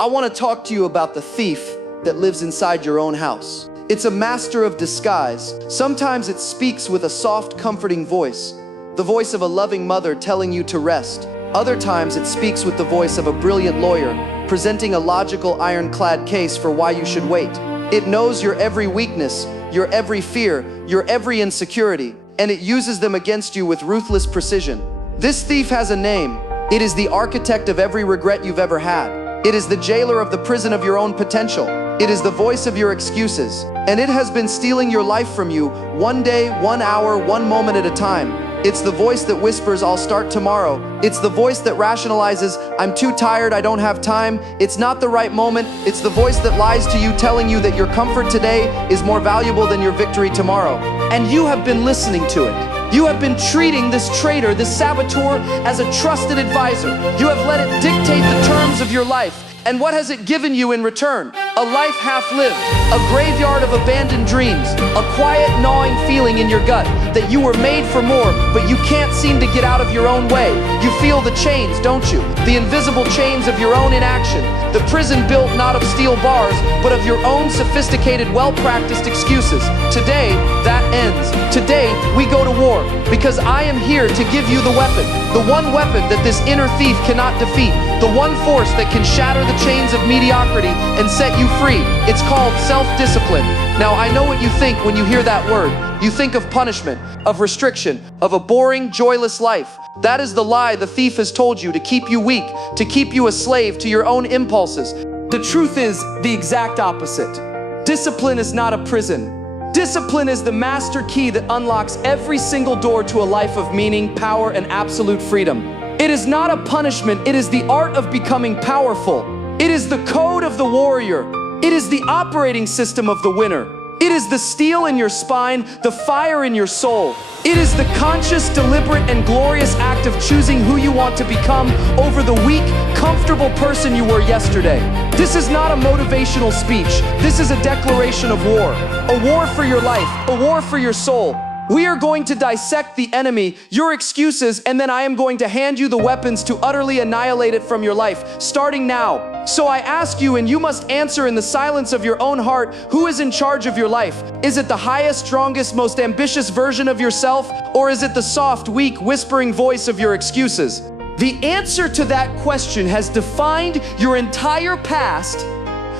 I want to talk to you about the thief that lives inside your own house. It's a master of disguise. Sometimes it speaks with a soft, comforting voice, the voice of a loving mother telling you to rest. Other times it speaks with the voice of a brilliant lawyer, presenting a logical, ironclad case for why you should wait. It knows your every weakness, your every fear, your every insecurity, and it uses them against you with ruthless precision. This thief has a name. It is the architect of every regret you've ever had. It is the jailer of the prison of your own potential. It is the voice of your excuses, and it has been stealing your life from you, one day, 1 hour, 1 moment at a time. It's the voice that whispers, "I'll start tomorrow." It's the voice that rationalizes, "I'm too tired, I don't have time. It's not the right moment." It's the voice that lies to you, telling you that your comfort today is more valuable than your victory tomorrow. And you have been listening to it. You have been treating this traitor, this saboteur, as a trusted advisor. You have let it dictate the terms of your life. And what has it given you in return? A life half-lived, a graveyard of abandoned dreams, a quiet gnawing feeling in your gut that you were made for more, but you can't seem to get out of your own way. You feel the chains, don't you? The invisible chains of your own inaction. The prison built not of steel bars, but of your own sophisticated, well-practiced excuses. Today, that ends. Today, we go to war, because I am here to give you the weapon. The one weapon that this inner thief cannot defeat. The one force that can shatter the chains of mediocrity and set you free. It's called self-discipline. Now, I know what you think when you hear that word. You think of punishment, of restriction, of a boring, joyless life. That is the lie the thief has told you to keep you weak, to keep you a slave to your own impulses. The truth is the exact opposite. Discipline is not a prison. Discipline is the master key that unlocks every single door to a life of meaning, power, and absolute freedom. It is not a punishment, it is the art of becoming powerful. It is the code of the warrior. It is the operating system of the winner. It is the steel in your spine, the fire in your soul. It is the conscious, deliberate, and glorious act of choosing who you want to become over the weak, comfortable person you were yesterday. This is not a motivational speech. This is a declaration of war. A war for your life, a war for your soul. We are going to dissect the enemy, your excuses, and then I am going to hand you the weapons to utterly annihilate it from your life, starting now. So I ask you, and you must answer in the silence of your own heart, who is in charge of your life? Is it the highest, strongest, most ambitious version of yourself, or is it the soft, weak, whispering voice of your excuses? The answer to that question has defined your entire past,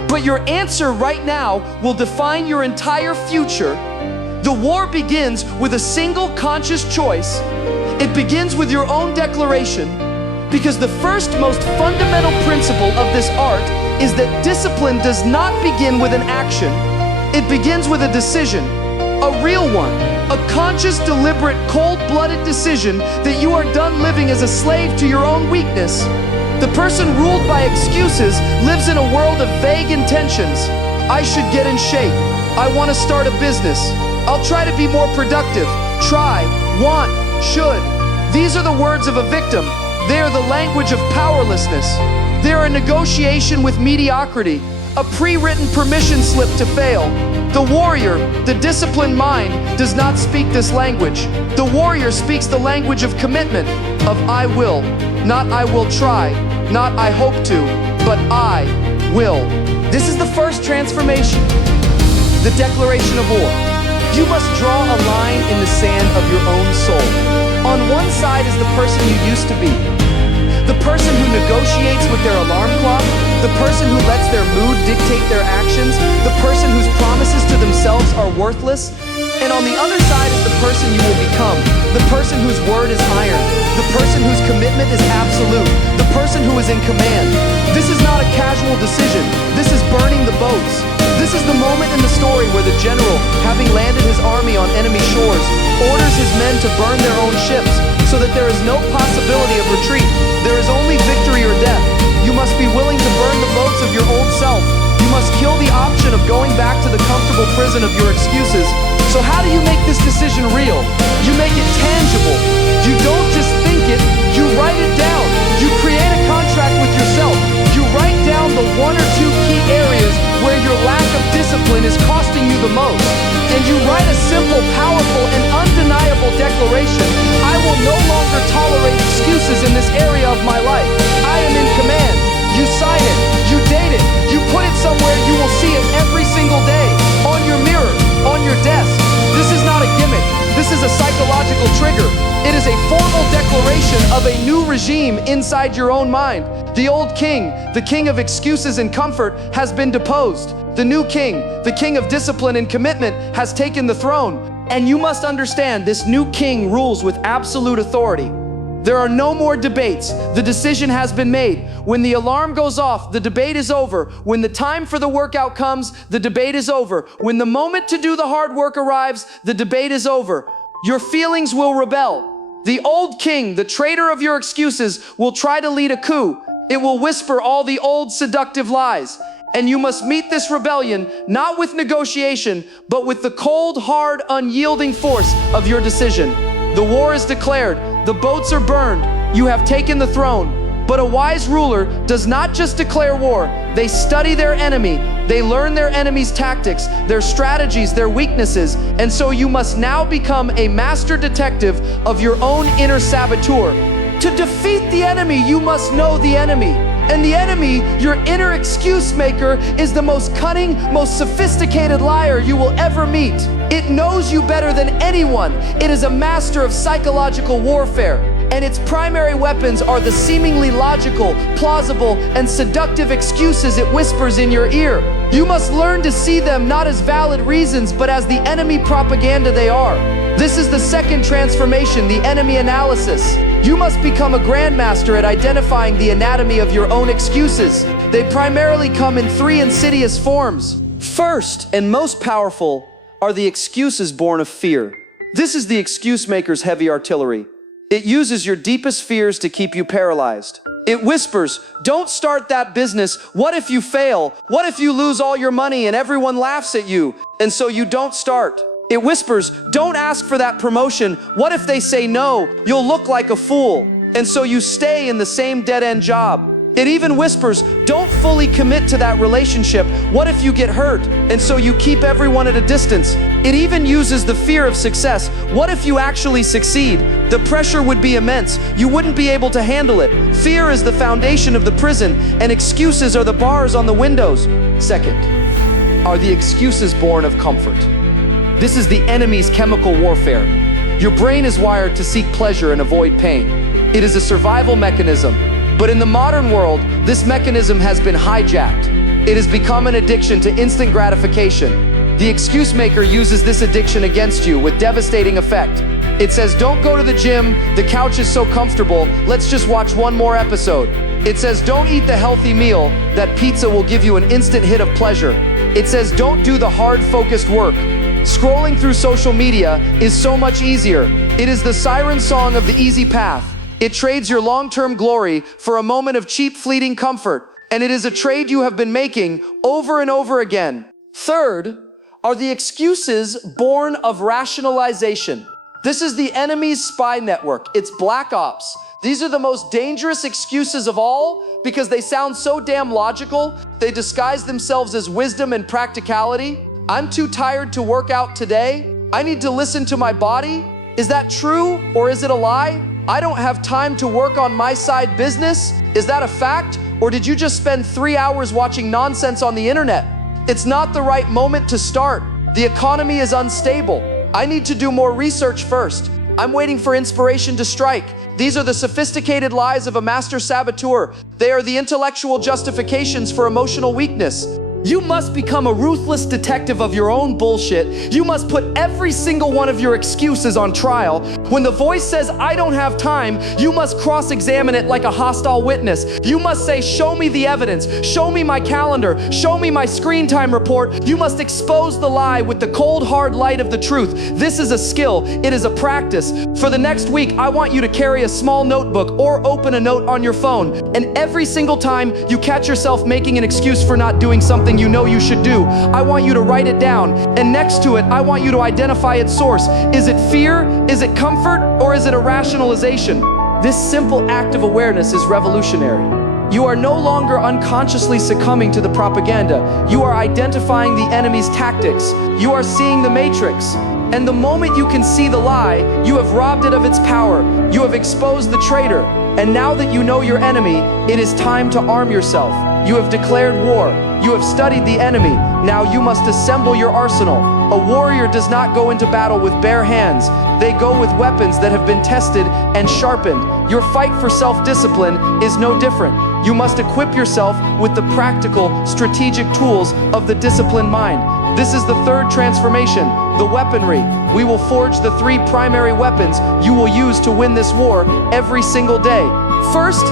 but your answer right now will define your entire future. The war begins with a single conscious choice. It begins with your own declaration, because the first, most fundamental principle of this art is that discipline does not begin with an action. It begins with a decision, a real one, a conscious, deliberate, cold-blooded decision that you are done living as a slave to your own weakness. The person ruled by excuses lives in a world of vague intentions. I should get in shape. I want to start a business. I'll try to be more productive. Try, want, should. These are the words of a victim. They are the language of powerlessness. They are a negotiation with mediocrity, a pre-written permission slip to fail. The warrior, the disciplined mind, does not speak this language. The warrior speaks the language of commitment, of I will, not I will try, not I hope to, but I will. This is the first transformation, the declaration of war. You must draw a line in the sand of your own soul. On one side is the person you used to be, the person who negotiates with their alarm clock, the person who lets their mood dictate their actions, the person whose promises to themselves are worthless. And on the other side is the person you will become, the person whose word is iron, the person whose commitment is absolute, the person who is in command. This is not a casual decision. This is burning the boats. This is the moment in the story where the general, having landed his army on enemy shores, orders his men to burn their own ships so that there is no possibility of retreat. There is only victory or death. You must be willing to burn the boats of your old self. You must kill the option of going back to the comfortable prison of your excuses. So how do you make this decision real? You make it tangible. You don't just think it, you write it down. You create a contract with yourself. You write down the 1 or 2 key areas where your lack of discipline is costing you the most. And you write a simple, powerful, and undeniable declaration. I will no longer tolerate excuses in this area of my life. I am in command. You sign it. You date it. foundation of a new regime inside your own mind. The old king, the king of excuses and comfort, has been deposed. The new king, the king of discipline and commitment, has taken the throne. And you must understand, this new king rules with absolute authority. There are no more debates. The decision has been made. When the alarm goes off, the debate is over. When the time for the workout comes, the debate is over. When the moment to do the hard work arrives, the debate is over. Your feelings will rebel. The old king, the traitor of your excuses, will try to lead a coup. It will whisper all the old seductive lies. And you must meet this rebellion, not with negotiation, but with the cold, hard, unyielding force of your decision. The war is declared. The boats are burned. You have taken the throne. But a wise ruler does not just declare war. They study their enemy. They learn their enemy's tactics, their strategies, their weaknesses. And so you must now become a master detective of your own inner saboteur. To defeat the enemy, you must know the enemy. And the enemy, your inner excuse maker, is the most cunning, most sophisticated liar you will ever meet. It knows you better than anyone. It is a master of psychological warfare. And its primary weapons are the seemingly logical, plausible, and seductive excuses it whispers in your ear. You must learn to see them not as valid reasons, but as the enemy propaganda they are. This is the second transformation, the enemy analysis. You must become a grandmaster at identifying the anatomy of your own excuses. They primarily come in three insidious forms. First and most powerful are the excuses born of fear. This is the excuse maker's heavy artillery. It uses your deepest fears to keep you paralyzed. It whispers, don't start that business. What if you fail? What if you lose all your money and everyone laughs at you? And so you don't start. It whispers, don't ask for that promotion. What if they say no? You'll look like a fool. And so you stay in the same dead-end job. It even whispers, don't fully commit to that relationship. What if you get hurt? And so you keep everyone at a distance. It even uses the fear of success. What if you actually succeed? The pressure would be immense. You wouldn't be able to handle it. Fear is the foundation of the prison, and excuses are the bars on the windows. Second, are the excuses born of comfort. This is the enemy's chemical warfare. Your brain is wired to seek pleasure and avoid pain. It is a survival mechanism. But in the modern world, this mechanism has been hijacked. It has become an addiction to instant gratification. The excuse maker uses this addiction against you with devastating effect. It says, don't go to the gym, the couch is so comfortable, let's just watch one more episode. It says, don't eat the healthy meal, that pizza will give you an instant hit of pleasure. It says, don't do the hard, focused work. Scrolling through social media is so much easier. It is the siren song of the easy path. It trades your long-term glory for a moment of cheap, fleeting comfort, and it is a trade you have been making over and over again. Third, are the excuses born of rationalization. This is the enemy's spy network. It's black ops. These are the most dangerous excuses of all because they sound so damn logical. They disguise themselves as wisdom and practicality. I'm too tired to work out today. I need to listen to my body. Is that true or is it a lie? I don't have time to work on my side business. Is that a fact? Or did you just spend 3 hours watching nonsense on the internet? It's not the right moment to start. The economy is unstable. I need to do more research first. I'm waiting for inspiration to strike. These are the sophisticated lies of a master saboteur. They are the intellectual justifications for emotional weakness. You must become a ruthless detective of your own bullshit. You must put every single one of your excuses on trial. When the voice says, I don't have time, you must cross-examine it like a hostile witness. You must say, show me the evidence. Show me my calendar. Show me my screen time report. You must expose the lie with the cold, hard light of the truth. This is a skill. It is a practice. For the next week, I want you to carry a small notebook or open a note on your phone. And every single time you catch yourself making an excuse for not doing something you know you should do, I want you to write it down, and next to it, I want you to identify its source. Is it fear? Is it comfort? Or is it a rationalization? This simple act of awareness is revolutionary. You are no longer unconsciously succumbing to the propaganda. You are identifying the enemy's tactics. You are seeing the matrix. And the moment you can see the lie, you have robbed it of its power. You have exposed the traitor. And now that you know your enemy, it is time to arm yourself. You have declared war. You have studied the enemy. Now you must assemble your arsenal. A warrior does not go into battle with bare hands. They go with weapons that have been tested and sharpened. Your fight for self-discipline is no different. You must equip yourself with the practical, strategic tools of the disciplined mind. This is the third transformation, the weaponry. We will forge the three primary weapons you will use to win this war every single day. First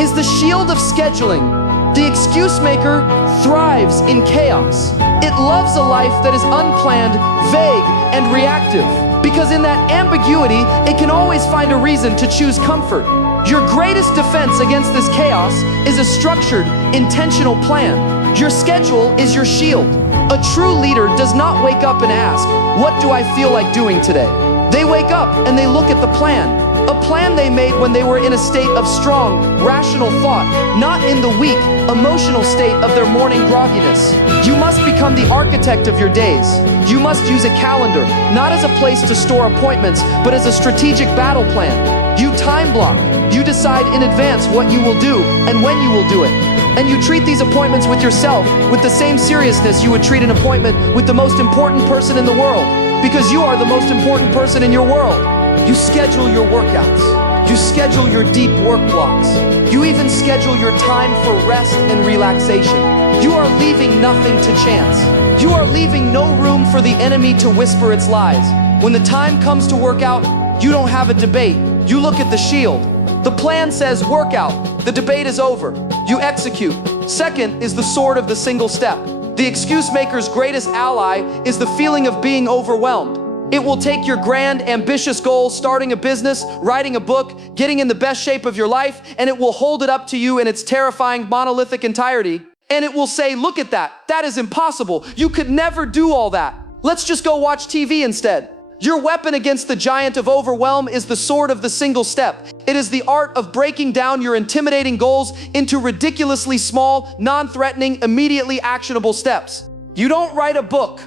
is the shield of scheduling. The excuse maker thrives in chaos. It loves a life that is unplanned, vague, and reactive. Because in that ambiguity, it can always find a reason to choose comfort. Your greatest defense against this chaos is a structured, intentional plan. Your schedule is your shield. A true leader does not wake up and ask, "What do I feel like doing today?" They wake up and they look at the plan. A plan they made when they were in a state of strong, rational thought, not in the weak, emotional state of their morning grogginess. You must become the architect of your days. You must use a calendar, not as a place to store appointments, but as a strategic battle plan. You time block. You decide in advance what you will do and when you will do it. And you treat these appointments with yourself with the same seriousness you would treat an appointment with the most important person in the world, because you are the most important person in your world. You schedule your workouts. You schedule your deep work blocks. You even schedule your time for rest and relaxation. You are leaving nothing to chance. You are leaving no room for the enemy to whisper its lies. When the time comes to work out, you don't have a debate. You look at the shield. The plan says workout. The debate is over. You execute. Second is the sword of the single step. The excuse maker's greatest ally is the feeling of being overwhelmed. It will take your grand, ambitious goals, starting a business, writing a book, getting in the best shape of your life, and it will hold it up to you in its terrifying monolithic entirety. And it will say, "Look at that. That is impossible. You could never do all that. Let's just go watch TV instead." Your weapon against the giant of overwhelm is the sword of the single step. It is the art of breaking down your intimidating goals into ridiculously small, non-threatening, immediately actionable steps. You don't write a book.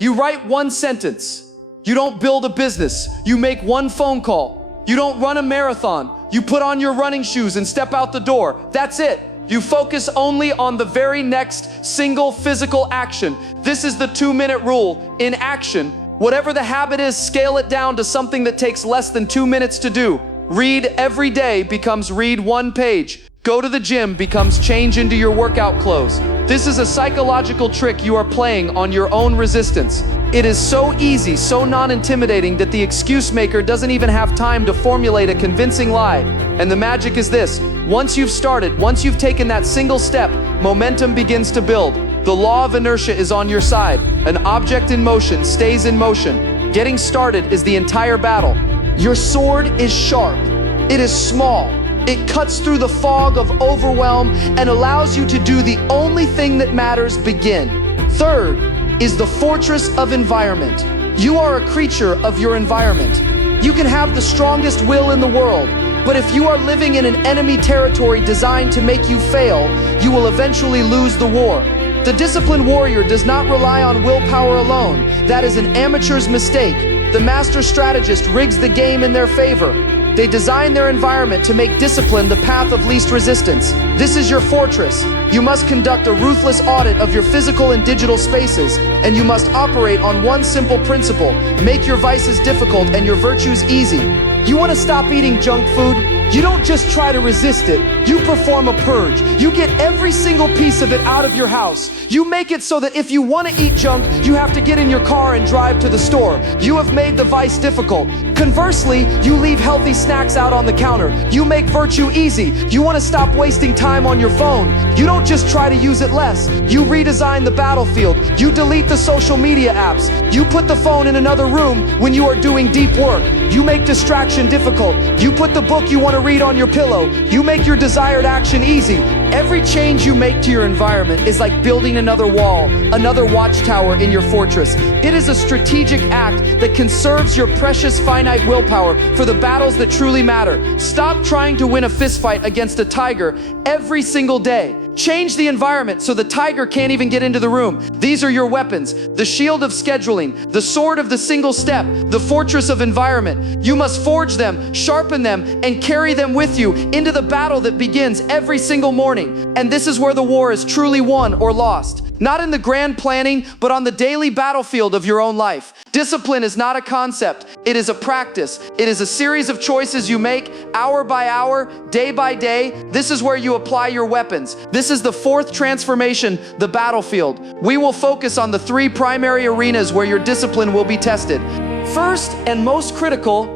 You write one sentence. You don't build a business. You make one phone call. You don't run a marathon. You put on your running shoes and step out the door. That's it. You focus only on the very next single physical action. This is the 2-minute rule. In action, whatever the habit is, scale it down to something that takes less than 2 minutes to do. Read every day becomes read one page. Go to the gym becomes change into your workout clothes. This is a psychological trick you are playing on your own resistance. It is so easy, so non-intimidating that the excuse maker doesn't even have time to formulate a convincing lie. And the magic is this: once you've started, once you've taken that single step, momentum begins to build. The law of inertia is on your side. An object in motion stays in motion. Getting started is the entire battle. Your sword is sharp. It is small. It cuts through the fog of overwhelm and allows you to do the only thing that matters: begin. Third is the fortress of environment. You are a creature of your environment. You can have the strongest will in the world, but if you are living in an enemy territory designed to make you fail, you will eventually lose the war. The disciplined warrior does not rely on willpower alone. That is an amateur's mistake. The master strategist rigs the game in their favor. They design their environment to make discipline the path of least resistance. This is your fortress. You must conduct a ruthless audit of your physical and digital spaces, and you must operate on one simple principle: make your vices difficult and your virtues easy. You want to stop eating junk food? You don't just try to resist it. You perform a purge. You get every single piece of it out of your house. You make it so that if you want to eat junk, you have to get in your car and drive to the store. You have made the vice difficult. Conversely, you leave healthy snacks out on the counter. You make virtue easy. You want to stop wasting time on your phone. You don't just try to use it less. You redesign the battlefield. You delete the social media apps. You put the phone in another room when you are doing deep work. You make distraction difficult. You put the book you want to read on your pillow. You make your desired action easy. Every change you make to your environment is like building another wall, another watchtower in your fortress. It is a strategic act that conserves your precious finite willpower for the battles that truly matter. Stop trying to win a fistfight against a tiger every single day. Change the environment so the tiger can't even get into the room. These are your weapons: the shield of scheduling, the sword of the single step, the fortress of environment. You must forge them, sharpen them, and carry them with you into the battle that begins every single morning. And this is where the war is truly won or lost. Not in the grand planning, but on the daily battlefield of your own life. Discipline is not a concept, it is a practice. It is a series of choices you make hour by hour, day by day. This is where you apply your weapons. This is the fourth transformation, the battlefield. We will focus on the three primary arenas where your discipline will be tested. First and most critical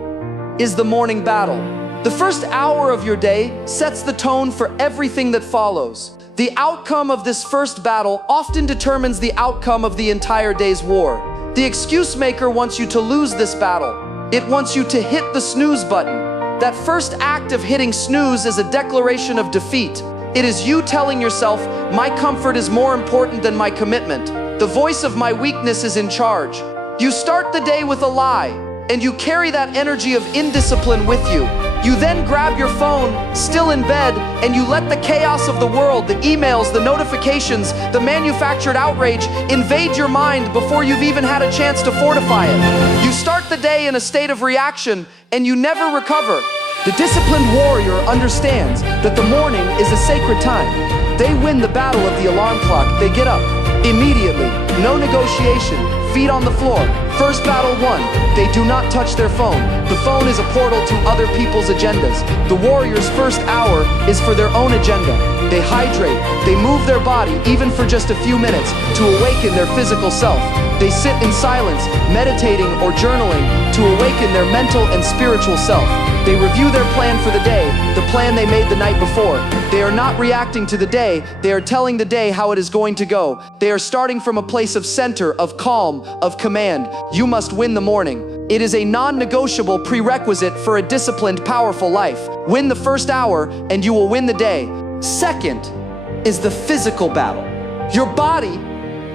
is the morning battle. The first hour of your day sets the tone for everything that follows. The outcome of this first battle often determines the outcome of the entire day's war. The excuse maker wants you to lose this battle. It wants you to hit the snooze button. That first act of hitting snooze is a declaration of defeat. It is you telling yourself, my comfort is more important than my commitment. The voice of my weakness is in charge. You start the day with a lie, and you carry that energy of indiscipline with you. You then grab your phone, still in bed, and you let the chaos of the world, the emails, the notifications, the manufactured outrage invade your mind before you've even had a chance to fortify it. You start the day in a state of reaction, and you never recover. The disciplined warrior understands that the morning is a sacred time. They win the battle of the alarm clock. They get up immediately, no negotiation, feet on the floor. First battle won. They do not touch their phone. The phone is a portal to other people's agendas. The warrior's first hour is for their own agenda. They hydrate. They move their body, even for just a few minutes, to awaken their physical self. They sit in silence, meditating or journaling, to awaken their mental and spiritual self. They review their plan for the day, the plan they made the night before. They are not reacting to the day, they are telling the day how it is going to go. They are starting from a place of center, of calm, of command. You must win the morning. It is a non-negotiable prerequisite for a disciplined, powerful life. Win the first hour and you will win the day. Second is the physical battle. Your body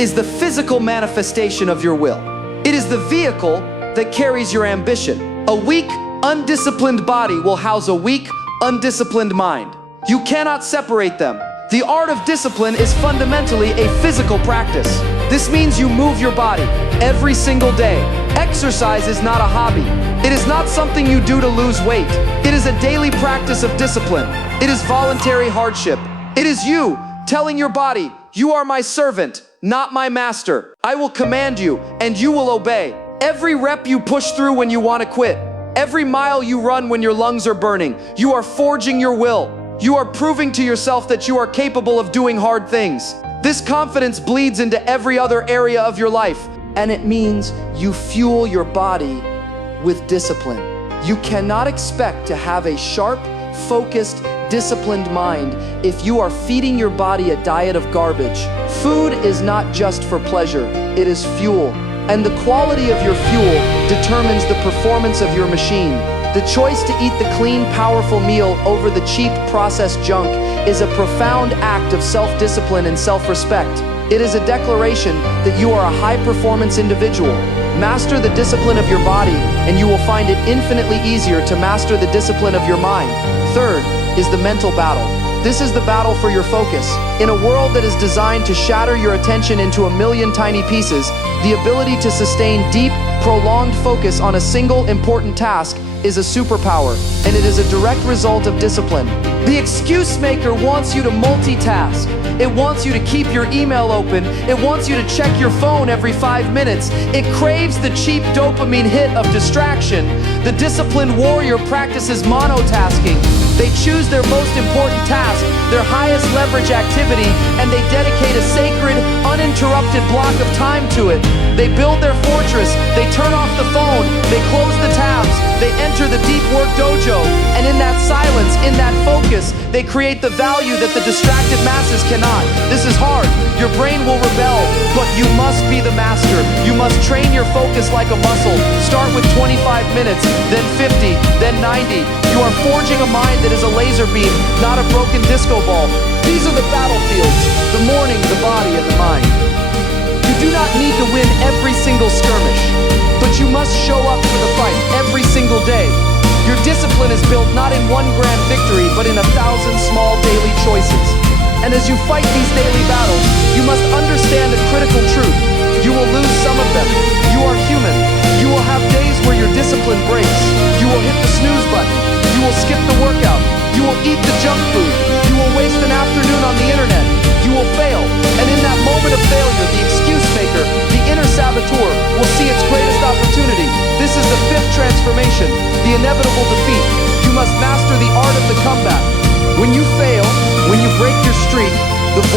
is the physical manifestation of your will. It is the vehicle that carries your ambition. A weak, undisciplined body will house a weak, undisciplined mind. You cannot separate them. The art of discipline is fundamentally a physical practice. This means you move your body every single day. Exercise is not a hobby. It is not something you do to lose weight. It is a daily practice of discipline. It is voluntary hardship. It is you telling your body, you are my servant, not my master. I will command you, and you will obey. Every rep you push through when you want to quit, every mile you run when your lungs are burning, you are forging your will. You are proving to yourself that you are capable of doing hard things. This confidence bleeds into every other area of your life, and it means you fuel your body with discipline. You cannot expect to have a sharp, focused, disciplined mind if you are feeding your body a diet of garbage. Food is not just for pleasure, it is fuel. And the quality of your fuel determines the performance of your machine. The choice to eat the clean, powerful meal over the cheap, processed junk is a profound act of self-discipline and self-respect. It is a declaration that you are a high-performance individual. Master the discipline of your body, and you will find it infinitely easier to master the discipline of your mind. Third is the mental battle. This is the battle for your focus. In a world that is designed to shatter your attention into a million tiny pieces, the ability to sustain deep, prolonged focus on a single important task is a superpower, and it is a direct result of discipline. The excuse maker wants you to multitask. It wants you to keep your email open. It wants you to check your phone every 5 minutes. It craves the cheap dopamine hit of distraction. The disciplined warrior practices monotasking. They choose their most important task, their highest leverage activity, and they dedicate a sacred, uninterrupted block of time to it. They build their fortress, they turn off the phone, they close the tabs, they enter the deep work dojo, and in that silence, in that focus, they create the value that the distracted masses cannot. This is hard. Your brain will rebel, but you must be the master. You must train your focus like a muscle. Start with 25 minutes, then 50, then 90. You are forging a mind that is a laser beam, not a broken disco ball. These are the battlefields, the morning, the body, and the mind. You do not need to win every single skirmish, but you must show up for the fight every single day. Your discipline is built not in one grand victory, but in 1,000 small daily choices. And as you fight these daily battles, you must understand a critical truth. You will lose some of them. You are human. You will have days where your discipline breaks. You will hit the snooze button. You will skip the workout. You will eat the junk food. You will waste an afternoon on the internet. You will fail. And in that moment of failure,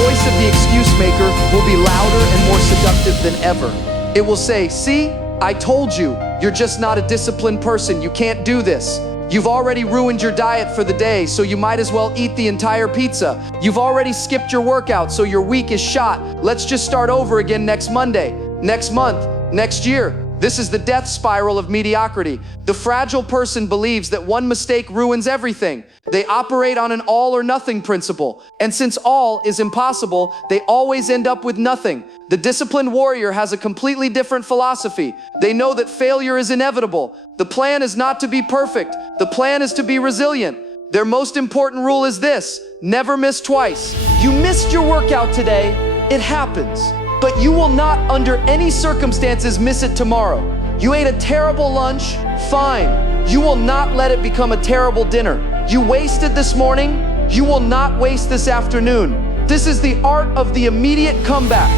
voice of the excuse maker will be louder and more seductive than ever. It will say, "See, I told you, you're just not a disciplined person. You can't do this. You've already ruined your diet for the day, so you might as well eat the entire pizza. You've already skipped your workout, so your week is shot. Let's just start over again next Monday, next month, next year." This is the death spiral of mediocrity. The fragile person believes that one mistake ruins everything. They operate on an all or nothing principle. And since all is impossible, they always end up with nothing. The disciplined warrior has a completely different philosophy. They know that failure is inevitable. The plan is not to be perfect. The plan is to be resilient. Their most important rule is this: never miss twice. You missed your workout today. It happens. But you will not, under any circumstances, miss it tomorrow. You ate a terrible lunch? Fine. You will not let it become a terrible dinner. You wasted this morning? You will not waste this afternoon. This is the art of the immediate comeback.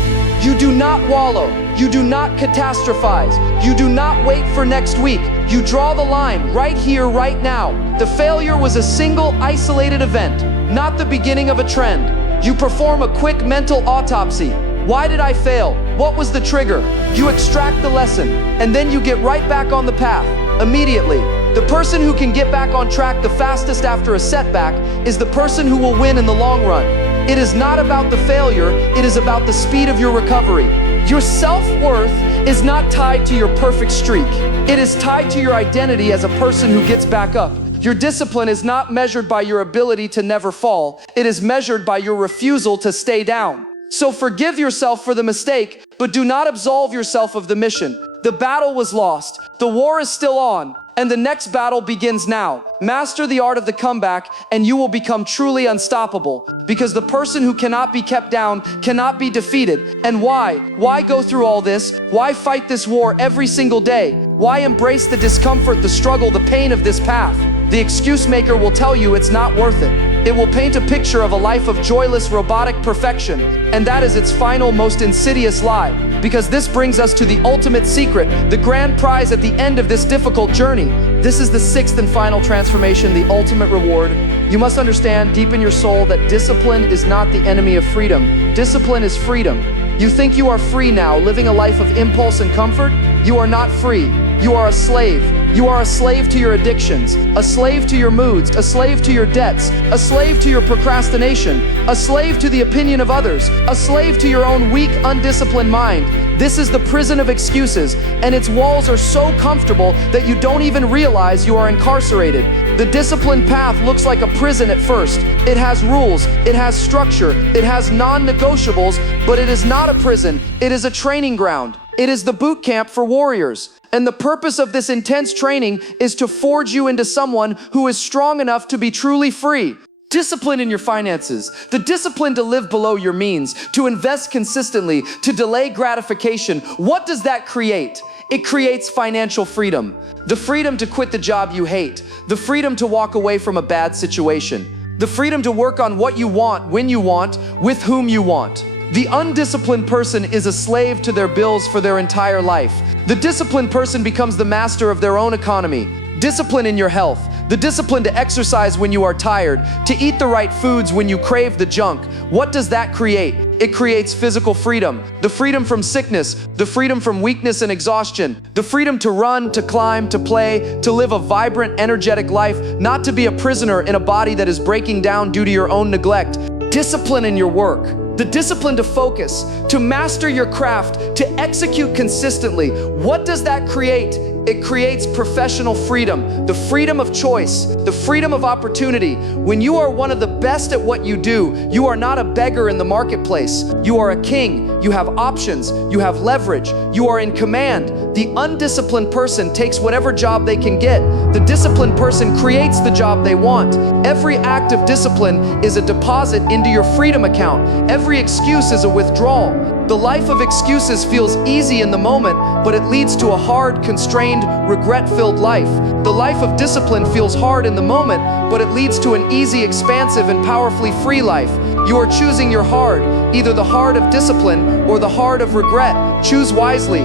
You do not wallow. You do not catastrophize. You do not wait for next week. You draw the line right here, right now. The failure was a single, isolated event, not the beginning of a trend. You perform a quick mental autopsy. Why did I fail? What was the trigger? You extract the lesson, and then you get right back on the path, immediately. The person who can get back on track the fastest after a setback is the person who will win in the long run. It is not about the failure, it is about the speed of your recovery. Your self-worth is not tied to your perfect streak. It is tied to your identity as a person who gets back up. Your discipline is not measured by your ability to never fall. It is measured by your refusal to stay down. So forgive yourself for the mistake, but do not absolve yourself of the mission. The battle was lost. The war is still on, and the next battle begins now. Master the art of the comeback, and you will become truly unstoppable. Because the person who cannot be kept down cannot be defeated. And why? Why go through all this? Why fight this war every single day? Why embrace the discomfort, the struggle, the pain of this path? The excuse maker will tell you it's not worth it. It will paint a picture of a life of joyless, robotic perfection, and that is its final, most insidious lie. Because this brings us to the ultimate secret, the grand prize at the end of this difficult journey. This is the sixth and final transformation, the ultimate reward. You must understand deep in your soul that discipline is not the enemy of freedom. Discipline is freedom. You think you are free now, living a life of impulse and comfort? You are not free. You are a slave. You are a slave to your addictions, a slave to your moods, a slave to your debts, a slave to your procrastination, a slave to the opinion of others, a slave to your own weak, undisciplined mind. This is the prison of excuses, and its walls are so comfortable that you don't even realize you are incarcerated. The disciplined path looks like a prison at first. It has rules, it has structure, it has non-negotiables, but it is not a prison. It is a training ground. It is the boot camp for warriors. And the purpose of this intense training is to forge you into someone who is strong enough to be truly free. Discipline in your finances, the discipline to live below your means, to invest consistently, to delay gratification. What does that create? It creates financial freedom. The freedom to quit the job you hate. The freedom to walk away from a bad situation. The freedom to work on what you want, when you want, with whom you want. The undisciplined person is a slave to their bills for their entire life. The disciplined person becomes the master of their own economy. Discipline in your health, the discipline to exercise when you are tired, to eat the right foods when you crave the junk. What does that create? It creates physical freedom, the freedom from sickness, the freedom from weakness and exhaustion, the freedom to run, to climb, to play, to live a vibrant, energetic life, not to be a prisoner in a body that is breaking down due to your own neglect. Discipline in your work, the discipline to focus, to master your craft, to execute consistently. What does that create? It creates professional freedom, the freedom of choice, the freedom of opportunity. When you are one of the best at what you do, you are not a beggar in the marketplace. You are a king. You have options. You have leverage. You are in command. The undisciplined person takes whatever job they can get. The disciplined person creates the job they want. Every act of discipline is a deposit into your freedom account. Every excuse is a withdrawal. The life of excuses feels easy in the moment, but it leads to a hard, constrained, regret-filled life. The life of discipline feels hard in the moment, but it leads to an easy, expansive, and powerfully free life. You are choosing your hard, either the hard of discipline or the hard of regret. Choose wisely.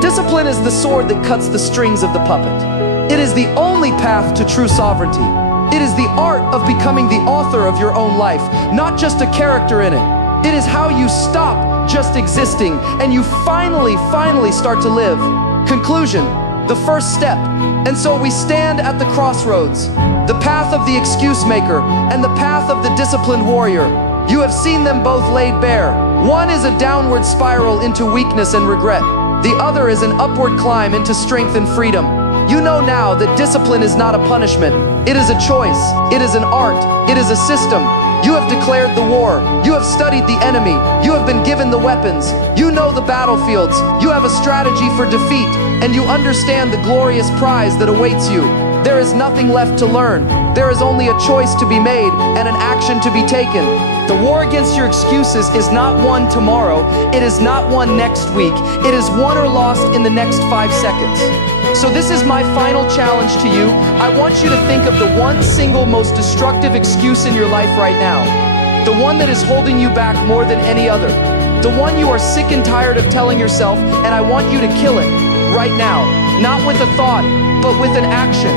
Discipline is the sword that cuts the strings of the puppet. It is the only path to true sovereignty. It is the art of becoming the author of your own life, not just a character in it. It is how you stop just existing and you finally start to live. Conclusion, the first step. And so we stand at the crossroads, the path of the excuse maker and the path of the disciplined warrior. You have seen them both laid bare. One is a downward spiral into weakness and regret. The other is an upward climb into strength and freedom. You know now that discipline is not a punishment. It is a choice. It is an art. It is a system. You have declared the war. You have studied the enemy. You have been given the weapons. You know the battlefields. You have a strategy for defeat, and you understand the glorious prize that awaits you. There is nothing left to learn. There is only a choice to be made and an action to be taken. The war against your excuses is not won tomorrow. It is not won next week. It is won or lost in the next 5 seconds. So this is my final challenge to you. I want you to think of the one single most destructive excuse in your life right now. The one that is holding you back more than any other. The one you are sick and tired of telling yourself, and I want you to kill it right now. Not with a thought, but with an action.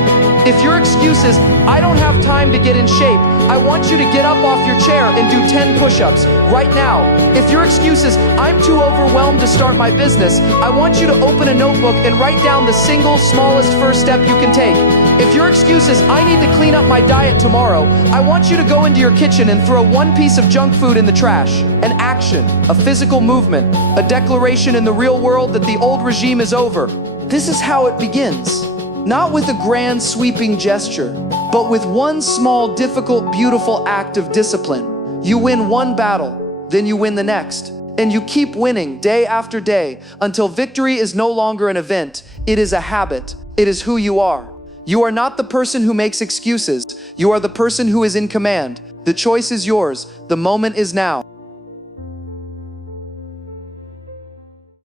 If your excuse is, I don't have time to get in shape, I want you to get up off your chair and do 10 push-ups right now. If your excuse is, I'm too overwhelmed to start my business, I want you to open a notebook and write down the single smallest first step you can take. If your excuse is, I need to clean up my diet tomorrow, I want you to go into your kitchen and throw one piece of junk food in the trash. An action, a physical movement, a declaration in the real world that the old regime is over. This is how it begins. Not with a grand sweeping gesture, but with one small, difficult, beautiful act of discipline. You win one battle, then you win the next. And you keep winning day after day until victory is no longer an event. It is a habit. It is who you are. You are not the person who makes excuses. You are the person who is in command. The choice is yours. The moment is now.